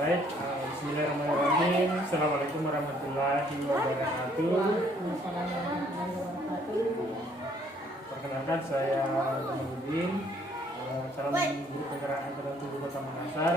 Baik, bismillahirrahmanirrahim. Assalamualaikum warahmatullahi wabarakatuh. Perkenalkan, saya Jamaluddin, calon guru penggerak angkatan 7 Kota Makassar.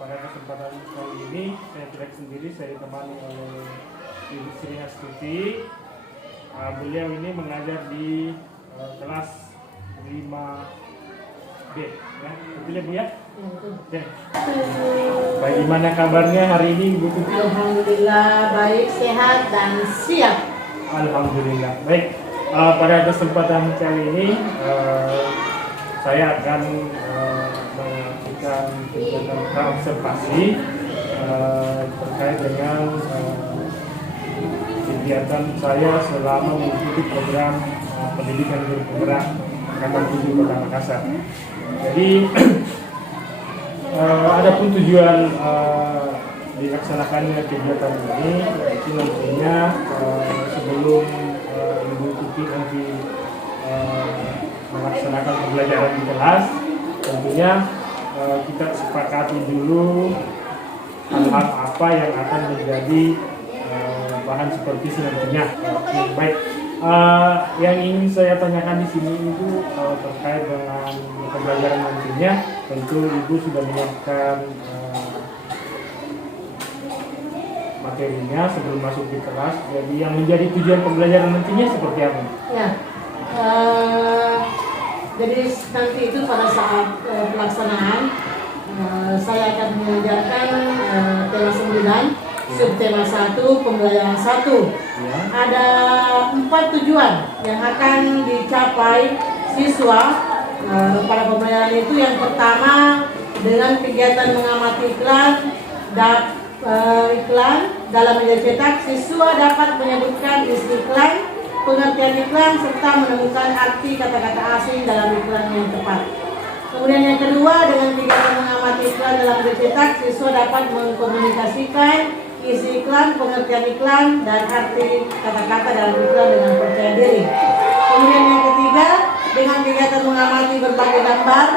Pada kesempatan kali ini saya tidak sendiri, saya ditemani oleh Ibu Sri Astuti. Beliau ini mengajar di kelas 5B, ya, betul ya Bu ya? Ya. Bagaimana kabarnya hari ini Ibu Tuti? Alhamdulillah baik, sehat dan siap. Alhamdulillah baik. Pada kesempatan kali ini saya akan melakukan kegiatan observasi terkait dengan kegiatan saya selama mengikuti program pendidikan guru penggerak angkatan 7 Kota Makassar. Jadi adapun tujuan dilaksanakannya kegiatan ini itu nantinya sebelum Ibu Tuti nanti melaksanakan pembelajaran di kelas, tentunya kita sepakati dulu hal-hal apa yang akan menjadi bahan supervisi nantinya. Baik, yang ingin saya tanyakan di sini itu terkait dengan pembelajaran nantinya. Tentu Ibu sudah menyiapkan materinya sebelum masuk di kelas. Jadi yang menjadi tujuan pembelajaran nantinya seperti apa? Ya, jadi nanti itu pada saat pelaksanaan saya akan mengajarkan tema 9. Subtema 1, pembelajaran 1. Ya. Ada 4 tujuan yang akan dicapai siswa pada pembelajaran itu. Yang pertama, dengan kegiatan mengamati iklan dalam media cetak, siswa dapat menyebutkan isi iklan, pengertian iklan, serta menemukan arti kata-kata asing dalam iklan yang tepat. Kemudian yang kedua, dengan kegiatan mengamati iklan dalam media cetak, siswa dapat mengkomunikasikan isi iklan, pengertian iklan, dan arti kata-kata dalam iklan dengan percaya diri. Kemudian yang ketiga, dengan kegiatan mengamati berbagai gambar,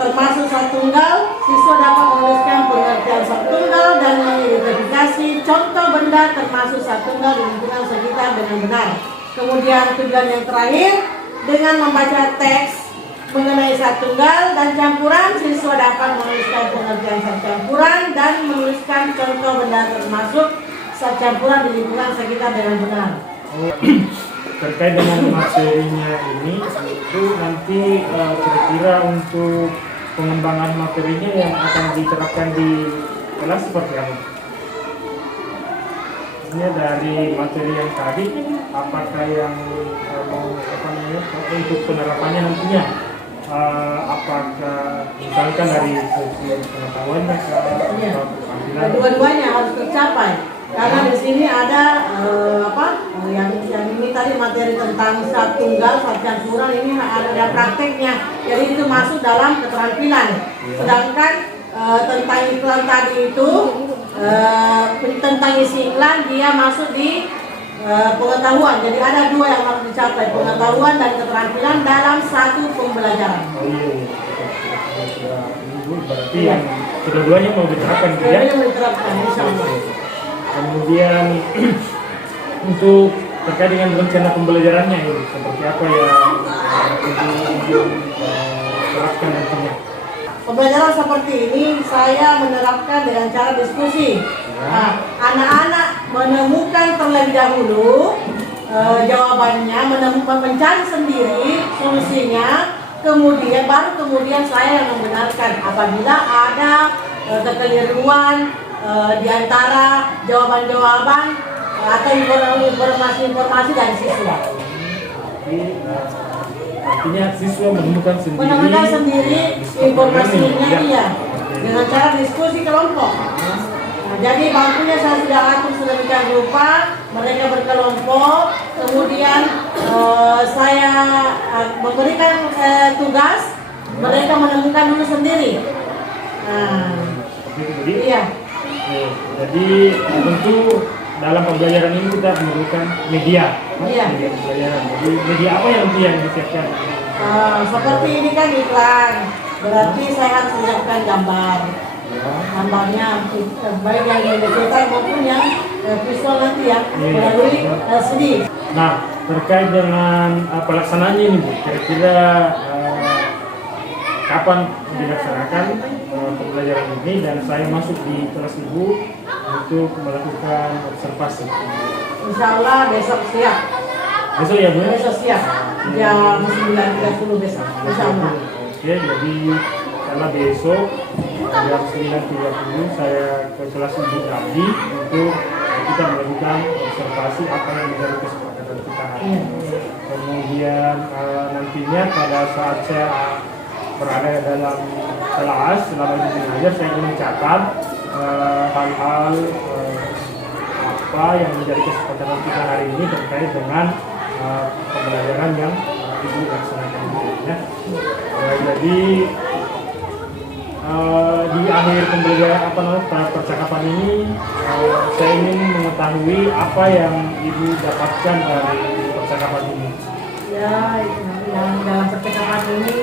termasuk sat tunggal, siswa dapat menuliskan pengertian sat tunggal dan mengidentifikasi contoh benda termasuk sat tunggal di lingkungan sekitar dengan benar. Kemudian tujuan yang terakhir, dengan membaca teks mengenai sat tunggal dan campuran, siswa dapat menuliskan pengertian sat campuran dan menuliskan contoh benda termasuk sat campuran di lingkungan sekitar dengan benar. Terkait dengan materinya ini, itu nanti kira-kira untuk pengembangan materinya yang akan diterapkan di kelas seperti apa? Ini dari materi yang tadi, apakah yang untuk penerapannya nantinya? Apakah misalkan dari sisi pengetahuan atau tampilan? Dua-duanya harus tercapai. Karena di sini ada yang ini tadi materi tentang sat tunggal, sat campuran, ini ada prakteknya. Jadi itu masuk dalam keterampilan. Sedangkan tentang iklan tadi itu tentang isi iklan, dia masuk di pengetahuan. Jadi ada dua yang harus dicapai, pengetahuan dan keterampilan dalam satu pembelajaran. Oh iya, berarti yang kedua-duanya mau diterapkan gitu ya? Kedua-duanya mau diterapkan, insya Allah. Kemudian untuk terkait dengan rencana pembelajarannya ini seperti apa yang diterapkan nantinya? Pembelajaran seperti ini saya menerapkan dengan cara diskusi. Nah, anak-anak menemukan terlebih dahulu jawabannya, mencari sendiri solusinya, kemudian saya yang membenarkan apabila ada kekeliruan di antara jawaban-jawaban atau informasi-informasi dari siswa. Artinya siswa menemukan sendiri informasinya dia dengan cara diskusi kelompok. Nah, jadi bangkunya saya sudah atur sedemikian rupa, mereka berkelompok, kemudian saya memberikan tugas, mereka menemukan dulu sendiri. Nah, iya. Jadi tentu dalam pembelajaran ini kita memerlukan media, media pembelajaran. Jadi media apa yang disiapkan? Seperti ini kan iklan, berarti saya harus menyiapkan gambar. gambarnya baik yang digital maupun yang visual nanti ya melalui LCD. Nah, terkait dengan pelaksanaannya ini Bu, kira-kira kapan dilaksanakan pembelajaran ini dan saya masuk di kelas Ibu untuk melakukan observasi? Insya Allah besok siap. Besok ya Bu? Besok siap. Jam 9.30 besok. Insya Allah. Oke, jadi karena besok jam 9.30 saya ke kelas Ibu lagi untuk kita melakukan observasi apa yang menjadi kesepakatan kita hari ini. Kemudian nantinya pada saat saya berada dalam kelas selama ini mengajar, saya ingin mencatat hal-hal apa yang menjadi kesepakatan kita hari ini terkait dengan pembelajaran yang Ibu laksanakan ini ya. Jadi di akhir pembelajaran percakapan ini saya ingin mengetahui apa yang Ibu dapatkan dari percakapan ini. Ya, yang dalam percakapan ini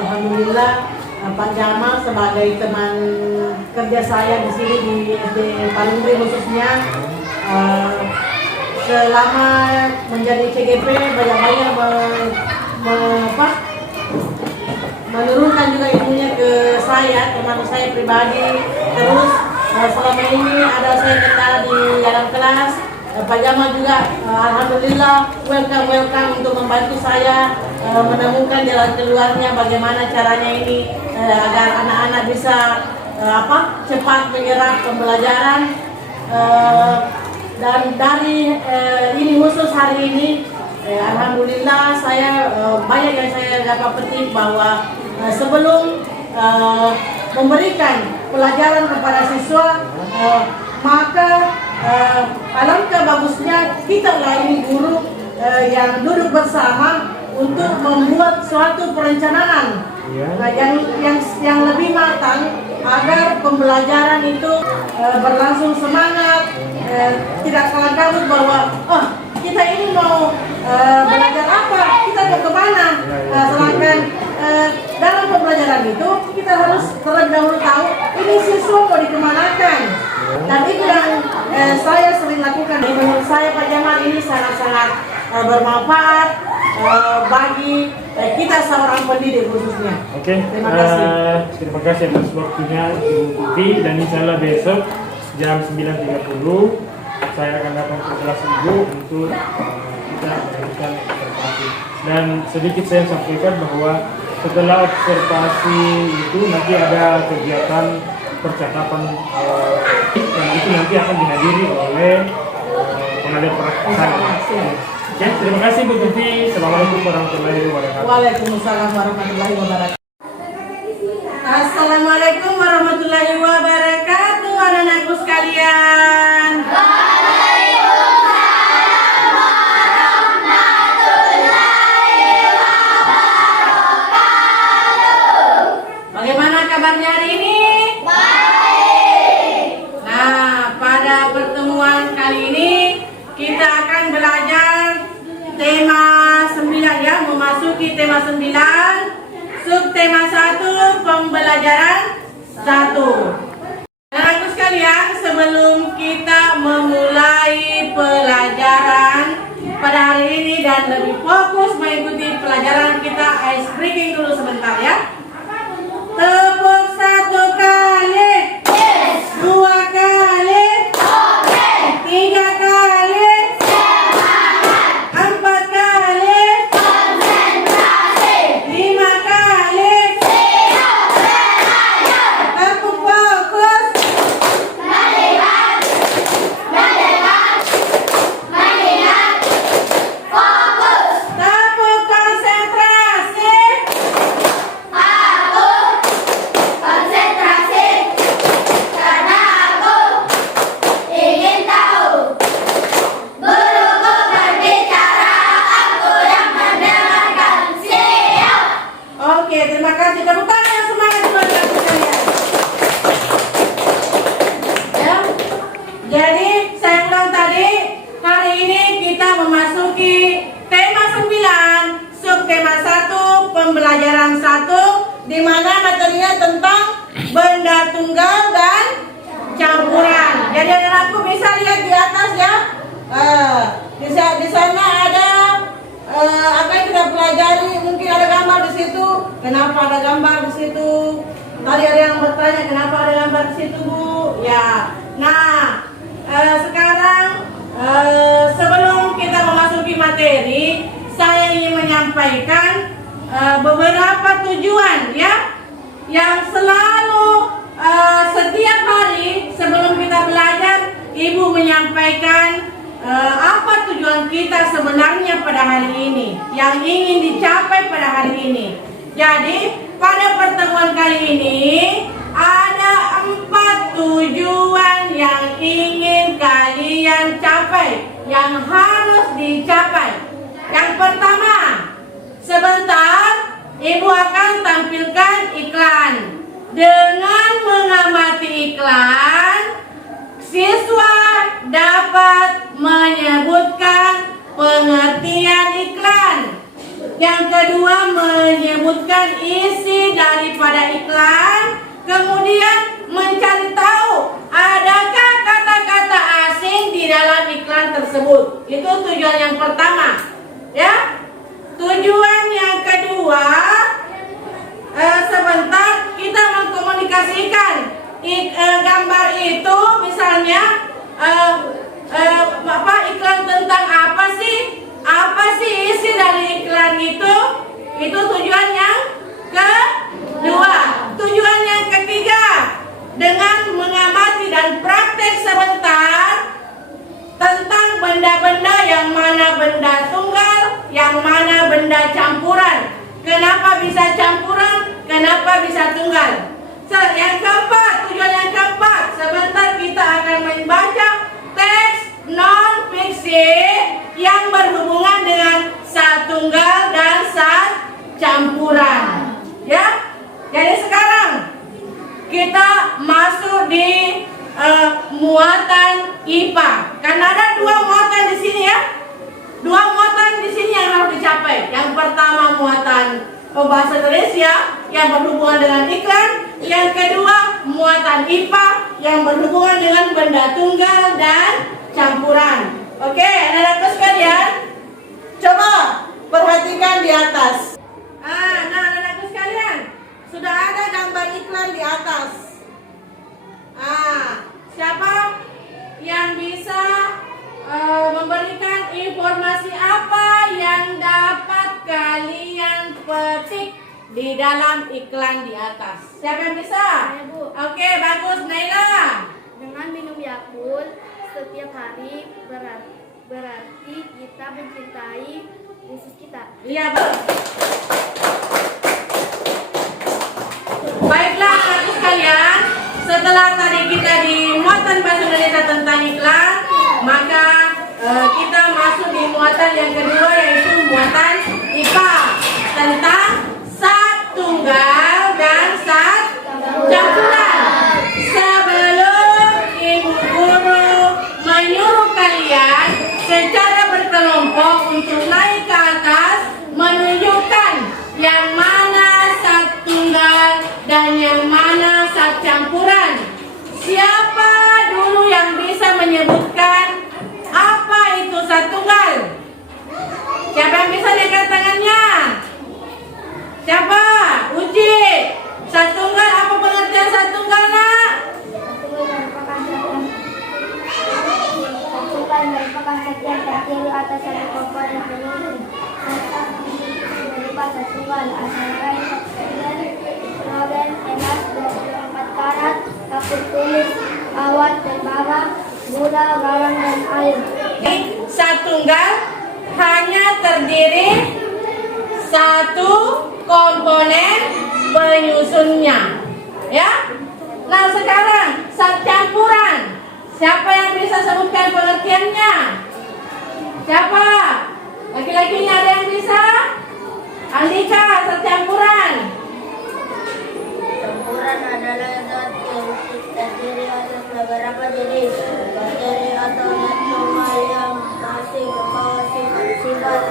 alhamdulillah Pak Jamal sebagai teman kerja saya di sini di SD Palungri khususnya selama menjadi CGP banyak-banyak menurunkan juga ilmunya ke saya, teman saya pribadi. Terus selama ini ada saya kendala di dalam kelas, Pak Jamal juga alhamdulillah welcome untuk membantu saya menemukan jalan keluarnya, bagaimana caranya ini agar anak-anak bisa cepat menyerap pembelajaran. Dan dari ini khusus hari ini alhamdulillah saya banyak yang saya dapat petik bahwa sebelum memberikan pelajaran kepada siswa maka alangkah bagusnya kita ini guru yang duduk bersama untuk membuat suatu perencanaan yang lebih matang agar pembelajaran itu berlangsung semangat, tidak kalah kabut bahwa kita ini mau belajar apa, kita mau kemana. Sedangkan dalam pembelajaran itu kita harus terlebih dahulu tahu ini siswa mau dikemanakan. Dan itu yang saya sering lakukan. Menurut saya Pak Jamal ini sangat-sangat bermanfaat bagi kita seorang pendidik khususnya. Oke, terima kasih. Terima kasih atas waktunya Ibu Tuti, dan insya Allah besok jam 9.30 saya akan datang ke kelas Ibu untuk kita melakukan observasi. Dan sedikit saya sampaikan bahwa setelah observasi itu nanti ada kegiatan percakapan dan itu nanti akan dihadiri oleh pengadil perasaan. Ya, terima kasih Bu Tuti. Assalamualaikum warahmatullahi wabarakatuh. Waalaikumsalam warahmatullahi wabarakatuh. Assalamualaikum warahmatullahi wabarakatuh, anak-anakku sekalian. Bagaimana kabarnya hari ini? Baik. Nah, pada pertemuan kali ini kita akan belajar tema 9 ya, memasuki tema 9, subtema 1, pembelajaran 1. Anak-anakku sekalian, sebelum kita memulai pelajaran pada hari ini dan lebih fokus mengikuti pelajaran kita, ice breaking dulu sebentar ya. Tepuk 1 kali, 2 kali, 3 kali, 4 kali, 5 kali, tepuk fokus, tepuk konsentrasi, karena aku ingin tahu. Guruku berbicara, aku yang mendengarkan. Siap. Oke, terima kasih. Tepuk tangan yang semangat buat aku sekalian. Ya. Jadi saya ulang tadi, hari ini kita memasuki tema 9, subtema 1, pembelajaran 1, di mana materinya tentang benda tunggal dan campuran. Jadi anak-anakku bisa lihat di atas ya. Di sana ada apa yang kita pelajari, mungkin ada gambar di situ. Kenapa ada gambar di situ? Tadi ada yang bertanya kenapa ada gambar di situ, Bu? Ya. Nah, sekarang sebelum kita memasuki materi, saya ingin menyampaikan beberapa tujuan ya yang selalu setiap hari sebelum kita belajar, Ibu menyampaikan apa tujuan kita sebenarnya pada hari ini, yang ingin dicapai pada hari ini. Jadi pada pertemuan kali ini ada 4 tujuan yang ingin kalian capai, yang harus dicapai. Yang pertama, sebentar Ibu akan tampilkan iklan. Dengan mengamati iklan, siswa dapat menyebutkan pengertian iklan. Yang kedua, menyebutkan isi daripada iklan. Kemudian mencari tahu adakah kata-kata asing di dalam iklan tersebut. Itu tujuan yang pertama. Ya. Tujuan yang kedua, sebentar kita mengkomunikasikan gambar itu, misalnya iklan tentang apa sih? Apa sih isi dari iklan itu? Itu tujuan yang kedua. Tujuan yang ketiga, dengan mengamati dan praktek sebentar tentang benda-benda, yang mana benda tunggal, yang mana benda campuran. Kenapa bisa campuran? Kenapa bisa tunggal? Yang keempat, tujuan yang keempat, sebentar kita akan membaca teks non-fiksi yang berhubungan dengan sat tunggal dan sat campuran. Ya, jadi sekarang kita masuk di muatan IPA. Karena ada 2 muatan di sini ya. 2 muatan di sini yang harus dicapai. Yang pertama muatan bahasa Indonesia yang berhubungan dengan iklan. Yang kedua muatan IPA yang berhubungan dengan benda tunggal dan campuran. Oke, anak-anakku sekalian, coba perhatikan di atas. Nah, anak-anakku sekalian, sudah ada gambar iklan di atas. Siapa yang bisa memberikan informasi apa yang dapat kalian petik di dalam iklan di atas? Siapa yang bisa? Saya, Bu. Oke, bagus, Naila. Dengan minum Yakult setiap hari berarti kita mencintai Yesus kita. Iya, Bu. Baiklah, anak sekalian, setelah tadi kita di muatan bahasa Indonesia tentang iklan, maka kita masuk di muatan yang kedua, yaitu muatan IPA tentang sat tunggal dan sat campuran. Sebelum Ibu Guru menyuruh kalian secara berkelompok untuk naik ke atas, menunjukkan yang mana sat tunggal dan yang mana sat campuran. Siapa dulu yang bisa menyebutkan apa itu sat tunggal? Siapa yang bisa lihat tangannya? Siapa? Uji. Sat tunggal, apa pengertian sat tunggal, Nak? Sat merupakan sat yang terdiri atas satu komponen penyusun. Berupa sat tunggal, antara lain noden, emas, 24 karat, kapur tulis, awan, tembaga, gula, garam, dan air. Sat tunggal hanya terdiri satu komponen penyusunnya, ya. Nah, sekarang sat campuran. Siapa yang bisa sebutkan pengertiannya? Siapa? Laki-lakinya ada yang bisa? Andika, sat campuran. Campuran adalah zat yang terdiri atas beberapa jenis bakteri atau zat tunggal yang masing membawa sifat-sifat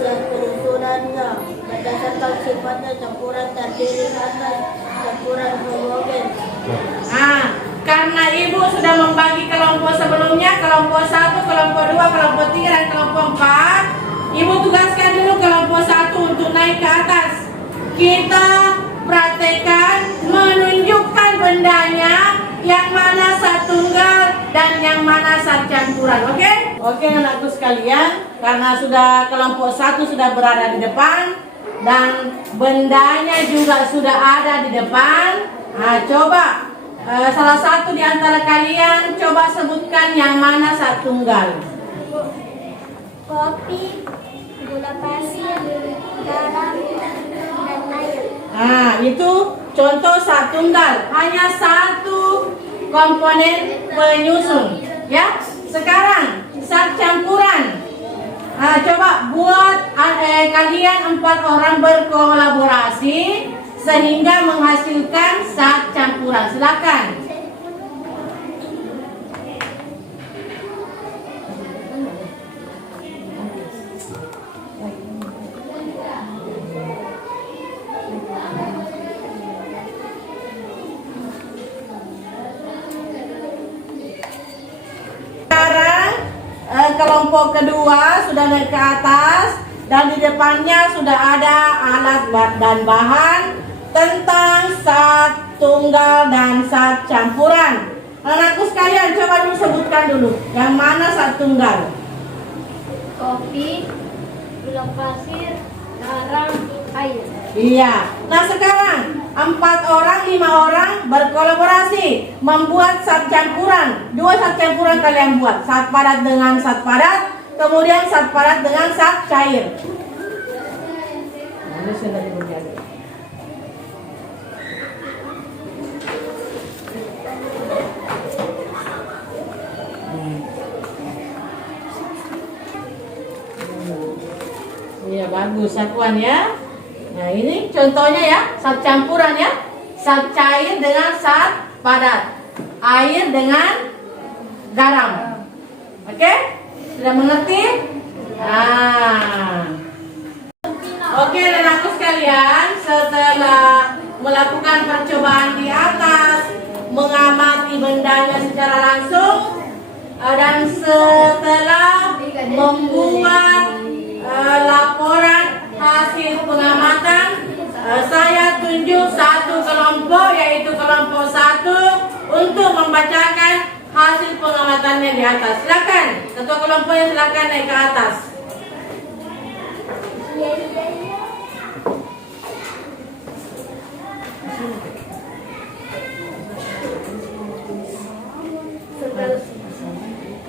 dan penyusunannya. Berdasarkan sifatnya, campuran terdiri atas campuran homogen Nah, karena ibu sudah membagi kelompok sebelumnya, kelompok 1, kelompok 2, kelompok 3, dan kelompok 4. Ibu tugaskan dulu kelompok 1 untuk naik ke atas. Kita praktekkan menunjukkan bendanya, yang mana sat tunggal dan yang mana sat campuran. Oke? Oke anakku sekalian, karena sudah kelompok 1 sudah berada di depan dan bendanya juga sudah ada di depan. Nah, coba salah satu di antara kalian coba sebutkan yang mana sat tunggal. Kopi, gula pasir, garam, dan air. Nah, itu contoh sat tunggal, hanya satu komponen penyusun. Ya, sekarang sat campuran. Nah, coba buat kalian 4 orang berkolaborasi sehingga menghasilkan sat campuran. Silakan. Kelompok kedua sudah naik ke atas dan di depannya sudah ada alat dan bahan tentang sat tunggal dan sat campuran. Anakku sekalian, coba dulu sebutkan dulu yang mana sat tunggal. Kopi, gula pasir, garam, air. Iya. Nah sekarang 4 orang, 5 orang berkolaborasi membuat sat campuran. 2 sat campuran kalian buat, sat padat dengan sat padat, kemudian sat padat dengan sat cair. Nah, ini sudah dibuat. Iya bagus satuan ya. Nah ini contohnya ya, sat campuran ya, sat cair dengan sat padat, air dengan garam. Oke, sudah mengerti? Nah, oke anakku sekalian, setelah melakukan percobaan di atas, mengamati bendanya secara langsung, dan setelah membuat laporan hasil pengamatan, saya tunjuk satu kelompok, yaitu kelompok 1 untuk membacakan hasil pengamatannya di atas. Silakan, ketua kelompoknya silakan naik ke atas.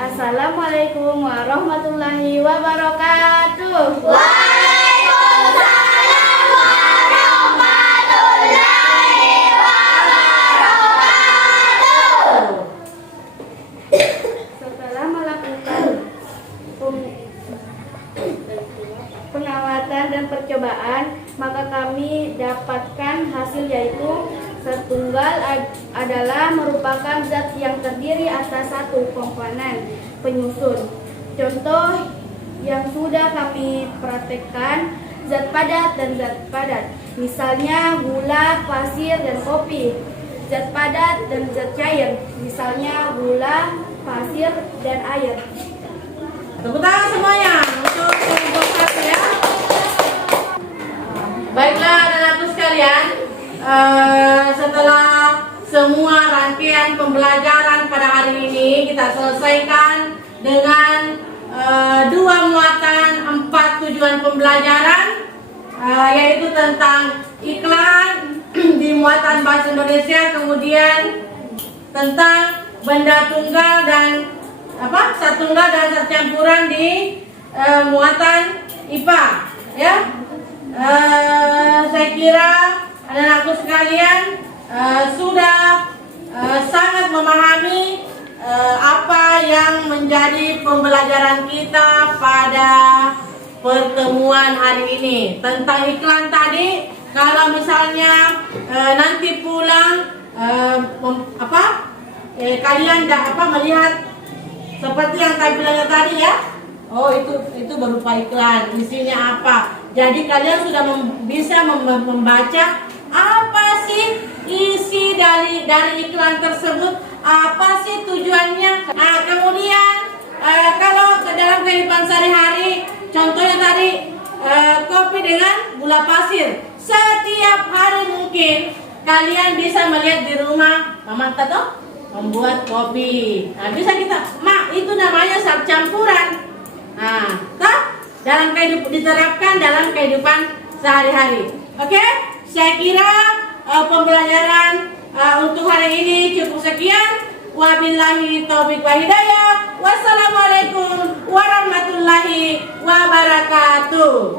Assalamualaikum warahmatullahi wabarakatuh. Setelah melakukan pengamatan dan percobaan, maka kami dapatkan hasil yaitu sat tunggal adalah merupakan zat yang terdiri atas satu komponen penyusun. Contoh yang sudah kami praktekkan, zat padat dan zat padat. Misalnya gula, pasir, dan kopi. Zat padat dan zat cair. Misalnya gula, pasir, dan air. Tepuk tangan semuanya untuk kelompok 1 ya. Baiklah anak-anakku sekalian, setelah semua rangkaian pembelajaran pada hari ini kita selesaikan dengan 2 muatan 4 tujuan pembelajaran, yaitu tentang iklan di muatan bahasa Indonesia, kemudian tentang benda tunggal dan sat tunggal dan sat campuran di muatan IPA ya. Saya kira anak-anakku sekalian sudah sangat memahami apa yang menjadi pembelajaran kita pada pertemuan hari ini tentang iklan tadi. Kalau misalnya nanti pulang kalian melihat seperti yang tampilannya tadi ya. Oh itu berupa iklan, isinya apa? Jadi kalian sudah bisa membaca apa sih isi dari iklan tersebut, apa sih tujuannya. Nah, kemudian kalau ke dalam kehidupan sehari-hari, contohnya tadi kopi dengan gula pasir. Setiap hari mungkin kalian bisa melihat di rumah mama tato membuat kopi. Nah, bisa kita, mak, itu namanya sap campuran. Nah, dalam diterapkan dalam kehidupan sehari-hari. Oke, saya kira pembelajaran untuk hari ini cukup sekian. Wabillahi taufiq wa hidayah. Wassalamualaikum warahmatullahi wabarakatuh.